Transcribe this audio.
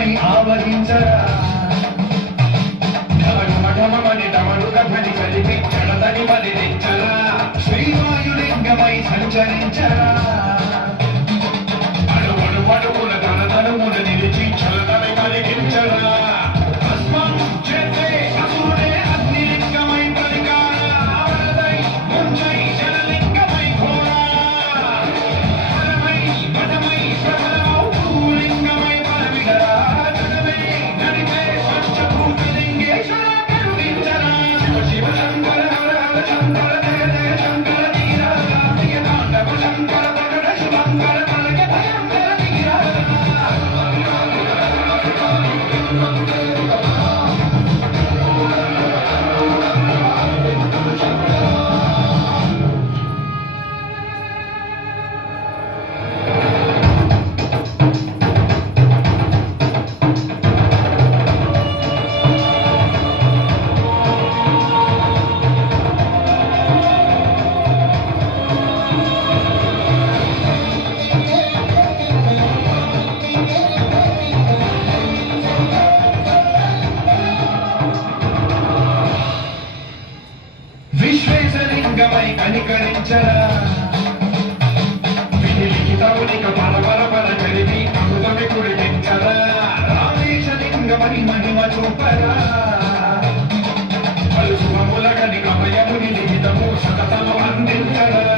లింగమై ఆవరించరా ఢమఢమని డమరుగ ధ్వని కలిపి చడదని బలిరించరా శ్రీవాయులింగమై సంచరించరా అడుగుల తనమున నిలిచి చలనని కలిగించరా భస్మం చేసే అసురుడే అగ్నిలింగమై పరికార ఆవరదై ముంచై జలలింగమై ఘోరా పరమై పదమై ప్రబలమౌ భూలింగమై పరమిడరా జగమే నడిపే పంచభూతలింగేశ్వర కరుణించరా శివ శివ శంకర హర హర శంకర జయ జయ శంకర తీరా ప్రియ తాండవ శంకర ప్రకట శుభంకర పలక భయంకర విశ్వేశలింగమై కనికరించరా విధిలిఖితమునిక పరపర కలిపి అమృతమి కుడిపించరా రామేశలింగమని మహిమ చూపరా పలు శుభముల కనిక భయముని లిఖితము సతతము అందించరా